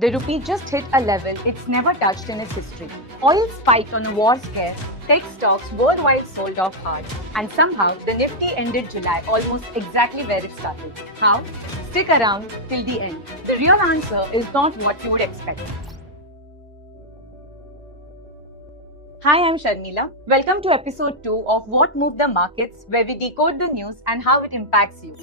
The rupee just hit a level it's never touched in its history. Oil spiked on a war scare, tech stocks worldwide sold off hard, and somehow the Nifty ended July almost exactly where it started. How? Stick around till the end. The real answer is not what you would expect. Hi, I'm Sharmila. Welcome to episode 2 of What Moved the Markets, where we decode the news and how it impacts you.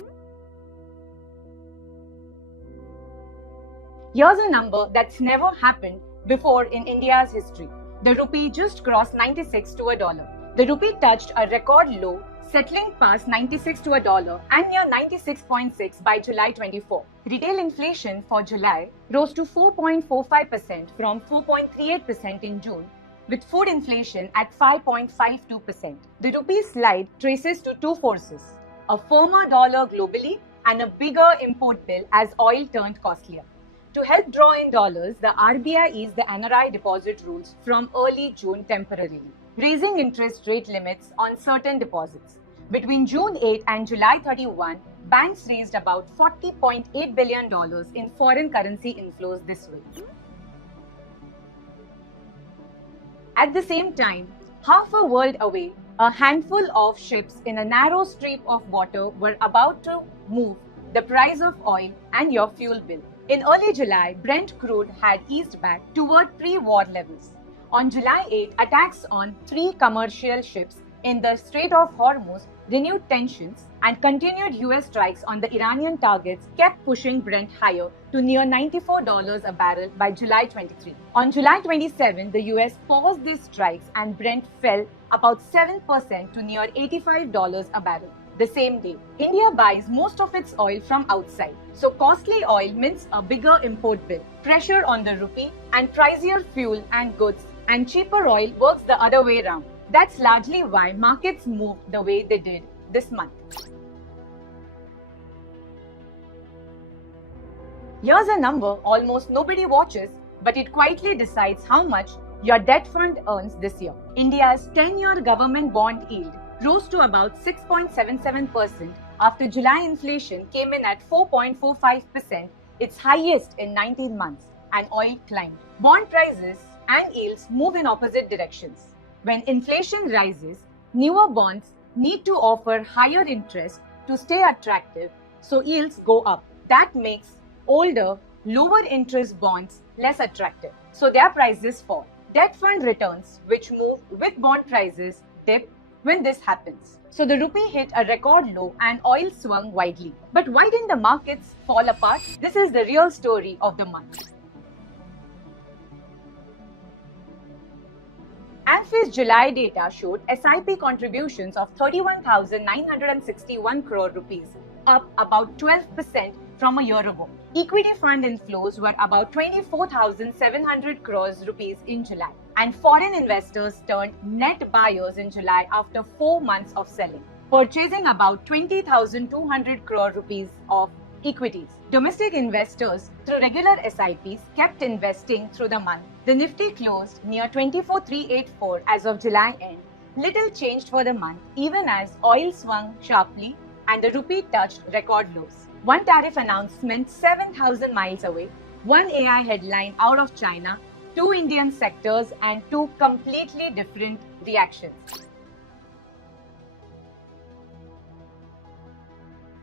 Here's a number that's never happened before in India's history. The rupee just crossed 96 to a dollar. The rupee touched a record low, settling past 96 to a dollar and near 96.6 by July 24. Retail inflation for July rose to 4.45% from 4.38% in June, with food inflation at 5.52%. The rupee slide traces to two forces: a firmer dollar globally and a bigger import bill as oil turned costlier. To help draw in dollars, the RBI eased the NRI deposit rules from early June temporarily, raising interest rate limits on certain deposits. Between June 8 and July 31, banks raised about $40.8 billion in foreign currency inflows this way. At the same time, half a world away, a handful of ships in a narrow strip of water were about to move the price of oil and your fuel bill. In early July, Brent crude had eased back toward pre-war levels. On July 8, attacks on 3 commercial ships in the Strait of Hormuz renewed tensions, and continued US strikes on the Iranian targets kept pushing Brent higher to near $94 a barrel by July 23. On July 27, the US paused these strikes and Brent fell about 7% to near $85 a barrel. The same day, India buys most of its oil from outside, so costly oil means a bigger import bill, pressure on the rupee, and pricier fuel and goods, and cheaper oil works the other way around. That's largely why markets moved the way they did this month. Here's a number almost nobody watches, but it quietly decides how much your debt fund earns this year. India's 10-year government bond yield rose to about 6.77% after July inflation came in at 4.45%, its highest in 19 months, and oil climbed. Bond prices and yields move in opposite directions. When inflation rises, newer bonds need to offer higher interest to stay attractive, so yields go up. That makes older, lower interest bonds less attractive, so their prices fall. Debt fund returns, which move with bond prices, dip when this happens. So the rupee hit a record low and oil swung widely. But why didn't the markets fall apart? This is the real story of the month. AMFI's July data showed SIP contributions of 31,961 crore rupees, up about 12% from a year ago. Equity fund inflows were about 24,700 crores rupees in July, and foreign investors turned net buyers in July after 4 months of selling, purchasing about 20,200 crore rupees of equities. Domestic investors through regular SIPs kept investing through the month. The Nifty closed near 24,384 as of July end. Little changed for the month, even as oil swung sharply and the rupee touched record lows. One tariff announcement 7,000 miles away, one AI headline out of China, 2 Indian sectors, and 2 completely different reactions.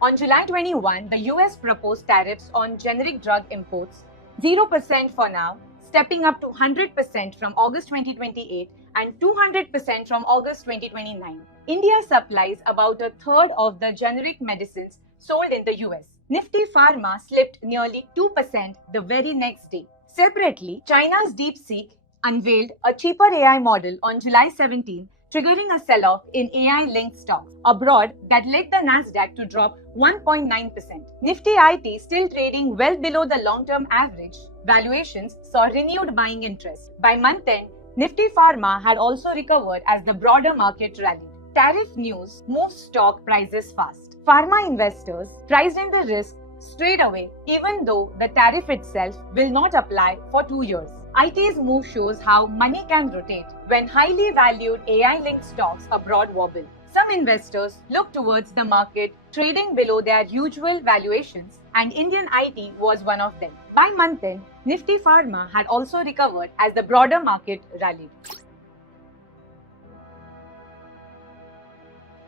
On July 21, the US proposed tariffs on generic drug imports, 0% for now, stepping up to 100% from August 2028 and 200% from August 2029. India supplies about a third of the generic medicines sold in the US. Nifty Pharma slipped nearly 2% the very next day. Separately, China's DeepSeek unveiled a cheaper AI model on July 17, triggering a sell-off in AI-linked stocks abroad that led the Nasdaq to drop 1.9%. Nifty IT still trading well below the long-term average. Valuations saw renewed buying interest. By month-end, Nifty Pharma had also recovered as the broader market rallied. Tariff news moves stock prices fast. Pharma investors priced in the risk straight away, even though the tariff itself will not apply for 2 years. IT's move shows how money can rotate when highly valued AI-linked stocks abroad wobble. Some investors look towards the market trading below their usual valuations and Indian IT was one of them. By month end, Nifty Pharma had also recovered as the broader market rallied.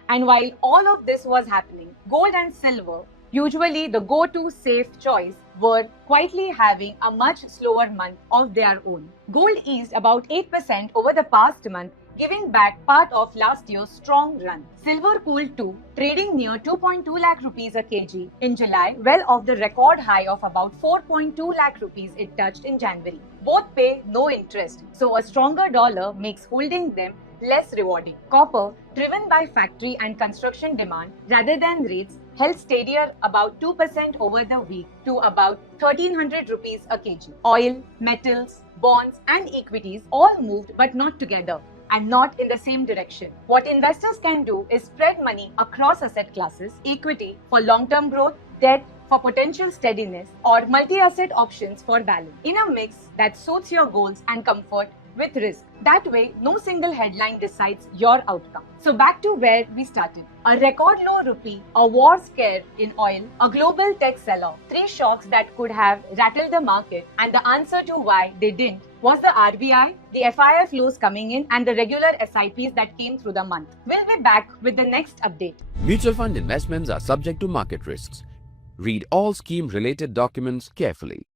And while all of this was happening, gold and silver, usually the go-to safe choice, were quietly having a much slower month of their own. Gold eased about 8% over the past month, giving back part of last year's strong run. Silver cooled too, trading near 2.2 lakh rupees a kg in July, well off the record high of about 4.2 lakh rupees it touched in January. Both pay no interest, so a stronger dollar makes holding them less rewarding. Copper, driven by factory and construction demand rather than rates, held steadier about 2% over the week to about 1300 rupees a kg. Oil, metals, bonds and equities all moved but not together and not in the same direction. What investors can do is spread money across asset classes, equity for long-term growth, debt for potential steadiness, or multi-asset options for balance, in a mix that suits your goals and comfort with risk. That way, no single headline decides your outcome. So back to where we started. A record low rupee, a war scare in oil, a global tech sell-off, three shocks that could have rattled the market, and the answer to why they didn't was the RBI, the FII flows coming in, and the regular SIPs that came through the month. We'll be back with the next update. Mutual fund investments are subject to market risks. Read all scheme-related documents carefully.